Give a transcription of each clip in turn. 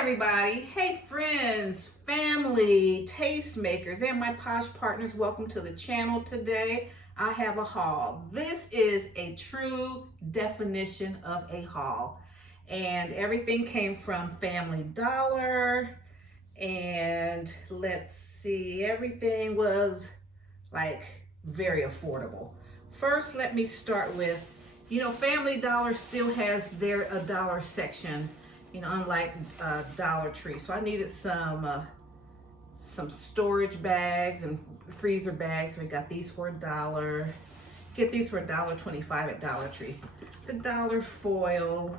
everybody. Hey friends, family, tastemakers, and my posh partners, welcome to the channel. Today I have a haul. This is a true definition of a haul, and everything came from Family Dollar. And let's see, everything was like very affordable. First, let me start with, Family Dollar still has their dollar section, unlike Dollar Tree. So I needed some storage bags and freezer bags. So we got these for $1. Get these for $1.25 at Dollar Tree. The dollar foil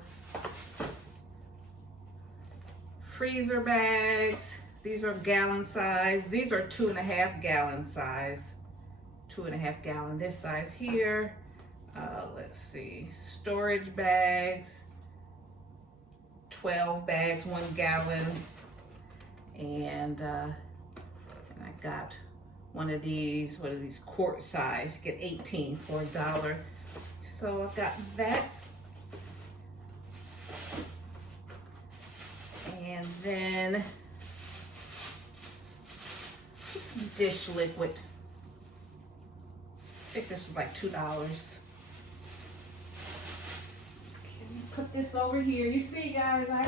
freezer bags. These are gallon size. These are 2.5 gallon size. 2.5 gallon, this size here. Let's see, storage bags, 12 bags, 1 gallon. And I got one of these, what are these, quart size, get 18 for $1. So I got that. And then some dish liquid. I think this was like $2. Put this over here. You see, guys, I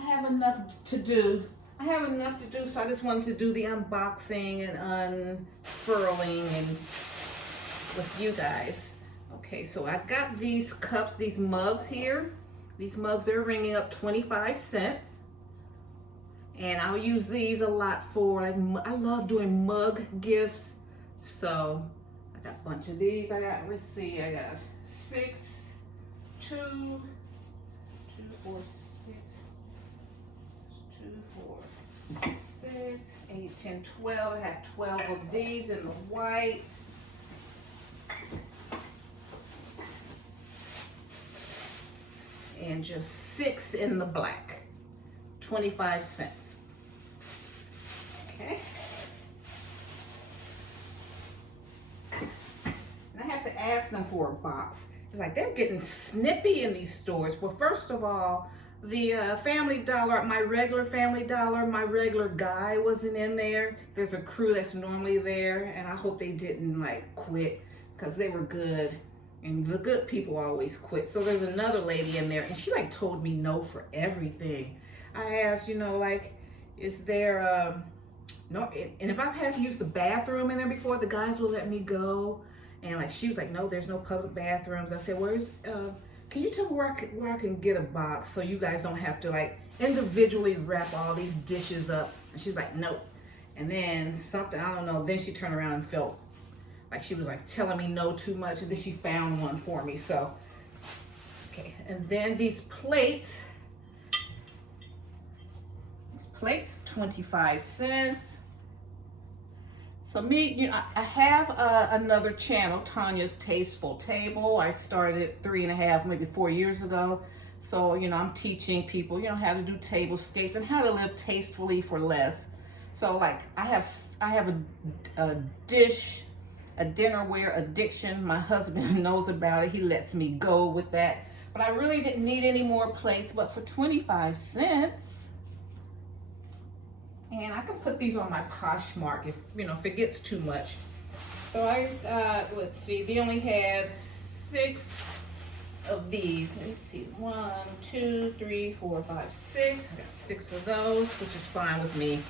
have enough to do. So I just wanted to do the unboxing and unfurling and with you guys. Okay, so I got these cups, these mugs here. These mugs, they're ringing up 25 cents. And I'll use these a lot for, I love doing mug gifts. So I got a bunch of these. I got 6, 2, 4, 6, 2, 4, 6, 8, 10, 12. I have 12 of these in the white. And just 6 in the black. 25 cents. Okay. And I have to ask them for a box. It's like they're getting snippy in these stores. Well, first of all, the Family Dollar, my regular Family Dollar, my regular guy wasn't in there. There's a crew that's normally there, and I hope they didn't quit, because they were good, and the good people always quit. So there's another lady in there, and she told me no for everything. I asked, is there no? And if I've had to use the bathroom in there before, the guys will let me go. And she was like, no, there's no public bathrooms. I said, can you tell me where I can get a box so you guys don't have to individually wrap all these dishes up? And she's like, nope. And then something, I don't know, then she turned around and felt like she was telling me no too much, and then she found one for me. So, okay. And then these plates, 25 cents. So me, I have another channel, Tanya's Tasteful Table. I started it 3.5, maybe 4 years ago. So, I'm teaching people, how to do tablescapes and how to live tastefully for less. So I have a dish, a dinnerware addiction. My husband knows about it. He lets me go with that. But I really didn't need any more plates, but for 25 cents, and I can put these on my Poshmark if it gets too much. So let's see, they only had 6 of these. Let me see, 1, 2, 3, 4, 5, 6. I got 6 of those, which is fine with me. And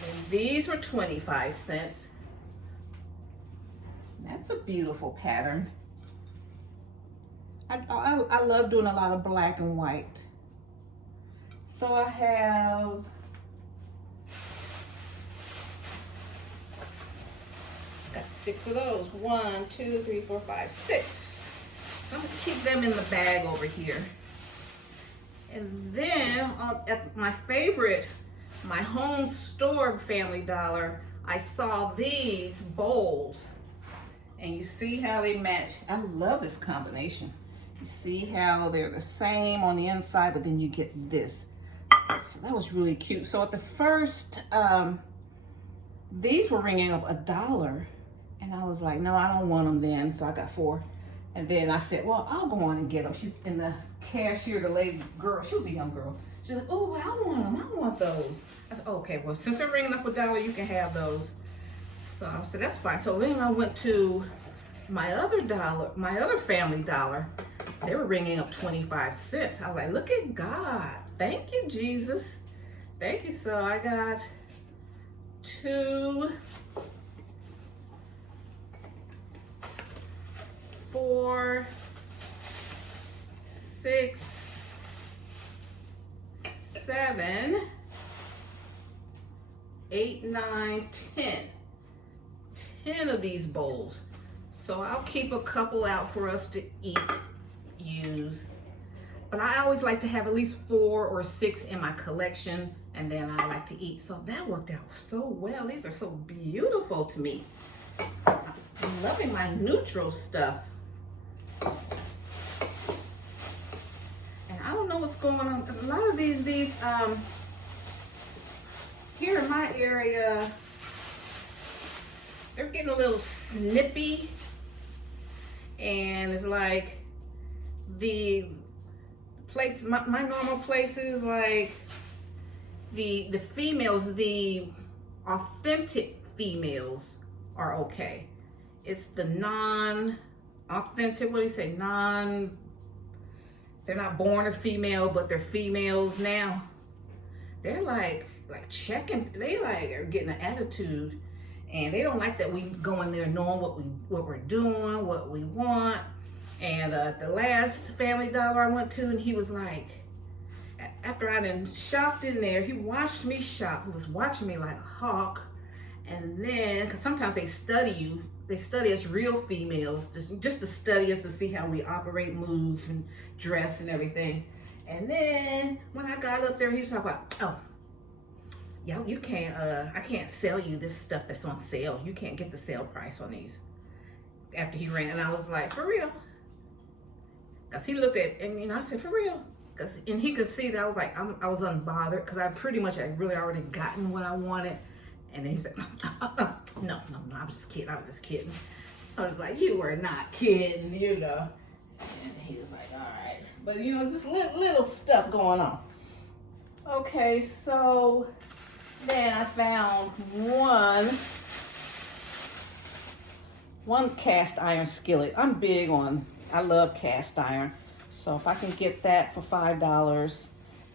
then these were 25 cents. That's a beautiful pattern. I love doing a lot of black and white. So I have got 6 of those. 1, 2, 3, 4, 5, 6. So I'm gonna keep them in the bag over here. And then at my favorite, my home store Family Dollar, I saw these bowls. And you see how they match. I love this combination. You see how they're the same on the inside, but then you get this. So that was really cute. So at the first, these were ringing up $1, and I was like, no, I don't want them then. So I got 4. And then I said, well, I'll go on and get them. She's in the cashier, the lady girl. She was a young girl. She's like, oh, well, I want them. I want those. I said, okay, well, since they're ringing up $1, you can have those. So I said, that's fine. So then I went to my other Family Dollar. They were ringing up 25 cents. I was like, look at God. Thank you, Jesus. Thank you. So I got 2, 4, 6, 7, 8, 9, 10. 10 of these bowls. So I'll keep a couple out for us to eat, use. But I always like to have at least 4 or 6 in my collection, and then I like to eat. So that worked out so well. These are so beautiful to me. I'm loving my neutral stuff. And I don't know what's going on. A lot of these here in my area, they're getting a little snippy. And it's like the place, my normal places, like the females, the authentic females are okay. It's the non-authentic, what do you say, they're not born a female, but they're females now. They're like checking, they like are getting an attitude, and they don't like that we go in there knowing what we're doing, what we want. And the last Family Dollar I went to, and he was like, after I done shopped in there, he watched me shop. He was watching me like a hawk. And then, because sometimes they study you, they study us real females, just to study us to see how we operate, move, and dress and everything. And then when I got up there, he was talking about, oh, yo, you can't, I can't sell you this stuff that's on sale. You can't get the sale price on these. After he ran, and I was like, for real? Because he looked at, and I said, for real? And he could see that I was like, I was unbothered, because I pretty much had really already gotten what I wanted. And then he said, no, I'm just kidding. I was like, you were not kidding, And he was like, all right. But it's just little stuff going on. Okay, so then I found one cast iron skillet. I love cast iron. So if I can get that for $5,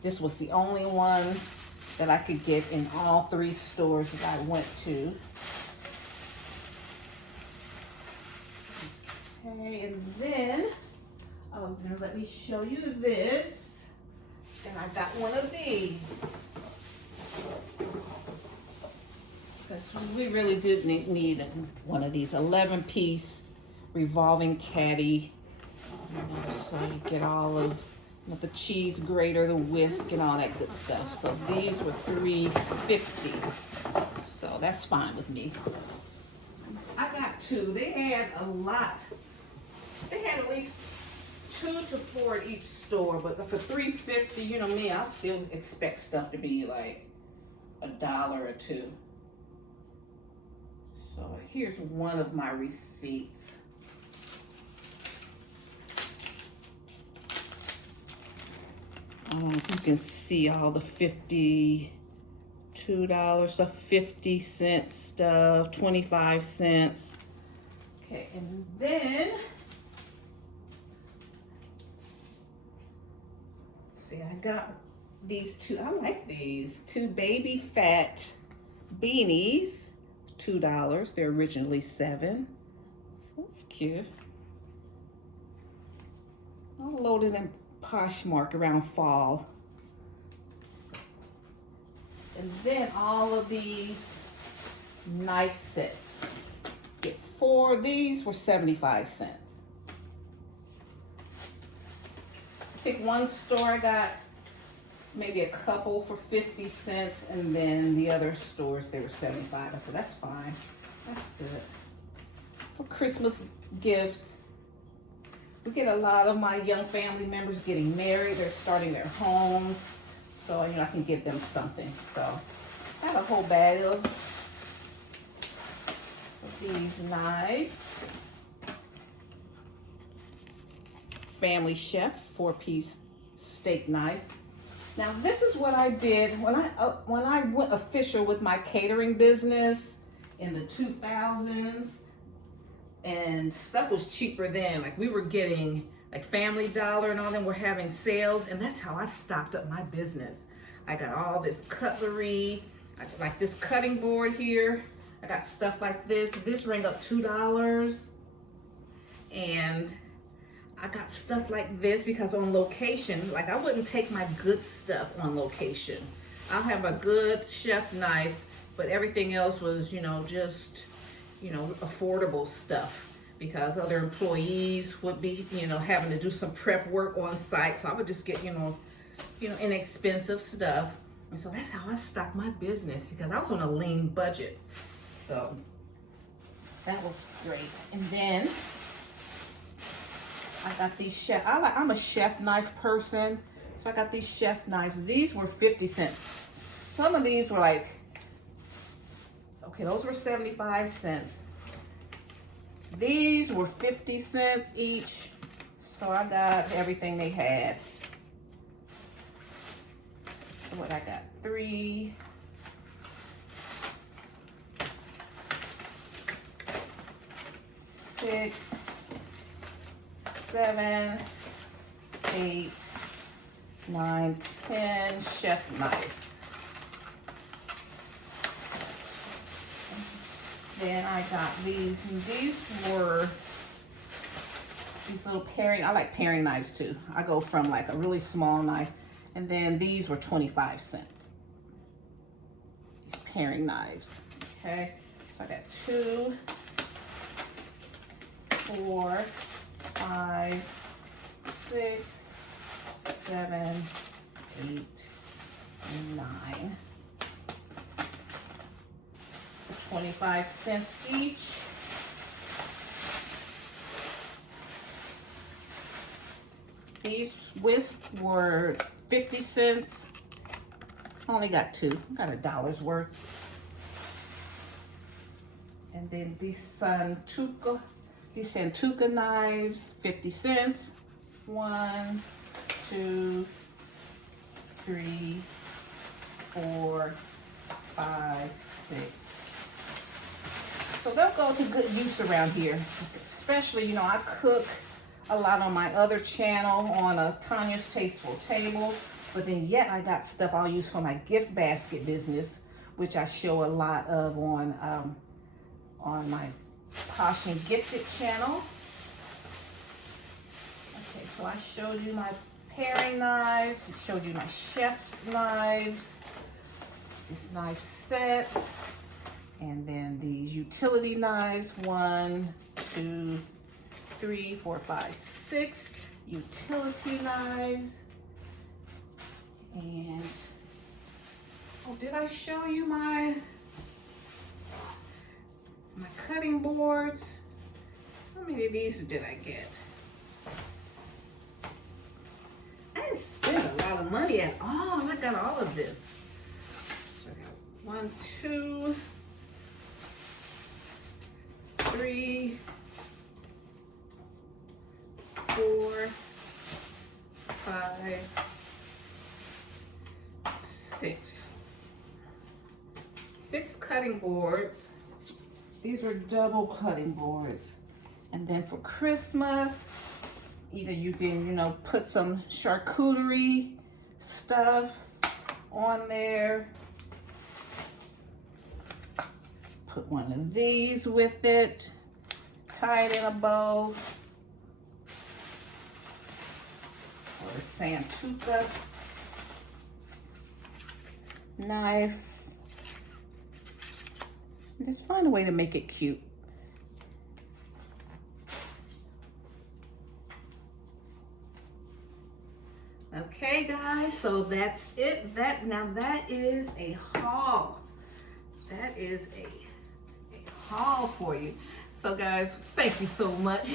this was the only one that I could get in all 3 stores that I went to. Okay, and then, now let me show you this. And I got one of these. Because we really did need one of these 11-piece revolving caddy. So you get all of the cheese grater, the whisk, and all that good stuff. So these were $3.50. So that's fine with me. I got 2. They had a lot. They had at least 2 to 4 at each store, but for $3.50, me, I still expect stuff to be like $1 or $2. So here's one of my receipts. You can see all the $52 stuff, 50 cent stuff, 25 cents. Okay, and then, see, I got these 2, I like these, 2 baby fat beanies, $2. They're originally $7. So that's cute. I'll load it in Poshmark around fall. And then all of these knife sets. Get 4 of these were 75 cents. I think one store I got maybe a couple for 50 cents, and then the other stores they were 75. I said, that's fine. That's good. For Christmas gifts, we get a lot of my young family members getting married. They're starting their homes. So, I can give them something. So, I have a whole bag of these knives. Family Chef 4-piece steak knife. Now this is what I did when I went official with my catering business in the 2000s, and stuff was cheaper then. Like we were getting like Family Dollar and all them were having sales, and that's how I stocked up my business. I got all this cutlery, like this cutting board here. I got stuff like this. This rang up $2. And I got stuff like this because on location, like I wouldn't take my good stuff on location. I'll have a good chef knife, but everything else was, you know, just, you know, affordable stuff because other employees would be, you know, having to do some prep work on site. So I would just get, you know, inexpensive stuff. And so that's how I stocked my business because I was on a lean budget. So that was great. And then I got these chef, I'm a chef knife person. So I got these chef knives. These were 50 cents. Some of these were like, okay, those were 75 cents. These were 50 cents each. So I got everything they had. So what I got, 3, 6, 7, 8, 9, 10 chef knives. Then I got these, and these were these little paring, I like paring knives too. I go from like a really small knife, and then these were 25 cents. These paring knives, okay? So I got 2, 4, 5, 6, 7, 8, and 9. 25 cents each. These whisks were 50 cents. I only got 2. Got $1's worth. And then these Santuca knives, 50 cents. 1, 2, 3, 4, 5, 6. So they'll go to good use around here. Especially, you know, I cook a lot on my other channel on a Tanya's Tasteful Table, but then yet I got stuff I'll use for my gift basket business, which I show a lot of on my Posh and Gifted channel. Okay, so I showed you my paring knives, I showed you my chef's knives, this knife set, and then these utility knives, 1, 2, 3, 4, 5, 6 utility knives. And oh, did I show you my cutting boards? How many of these did I get? I didn't spend a lot of money at all. I got all of this. So I got 1, 2, 3, 4, 5, 6. 6 cutting boards. These were double cutting boards. And then for Christmas, either you can, you know, put some charcuterie stuff on there. Put one of these with it. Tie it in a bow. Or a Santuca knife. Just find a way to make it cute. Okay guys, so that's it. Now that is a haul. That is a haul for you. So guys, thank you so much.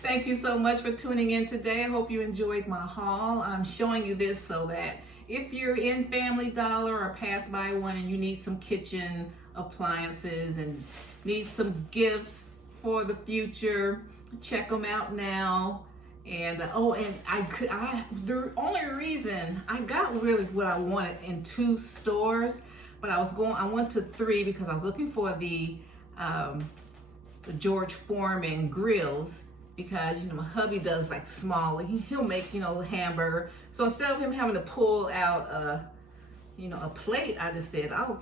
Thank you so much for tuning in today. I hope you enjoyed my haul. I'm showing you this so that if you're in Family Dollar or pass by one and you need some kitchen appliances and need some gifts for the future, check them out now. And oh, and the only reason I got really what I wanted in 2 stores, but I went to 3 because I was looking for the George Foreman grills, because my hubby does like small, he'll make hamburger. So instead of him having to pull out a plate, I just said, oh,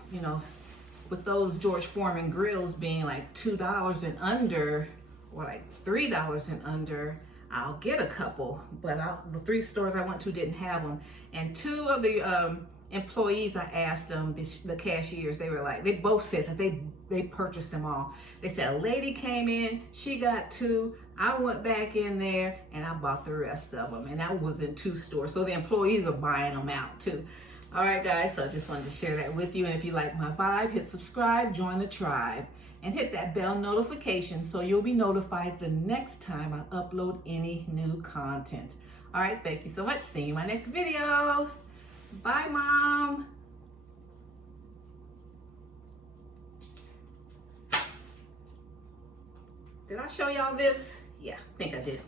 with those George Foreman grills being like $2 and under, or like $3 and under, I'll get a couple. But the 3 stores I went to didn't have them, and 2 of the employees, I asked them, the cashiers, they were like, they both said that they purchased them all. They said a lady came in, she got 2, I went back in there and I bought the rest of them, and that was in 2 stores. So the employees are buying them out too. All right, guys, so I just wanted to share that with you. And if you like my vibe, hit subscribe, join the tribe, and hit that bell notification so you'll be notified the next time I upload any new content. All right, thank you so much. See you in my next video. Bye, Mom. Did I show y'all this? Yeah, I think I did.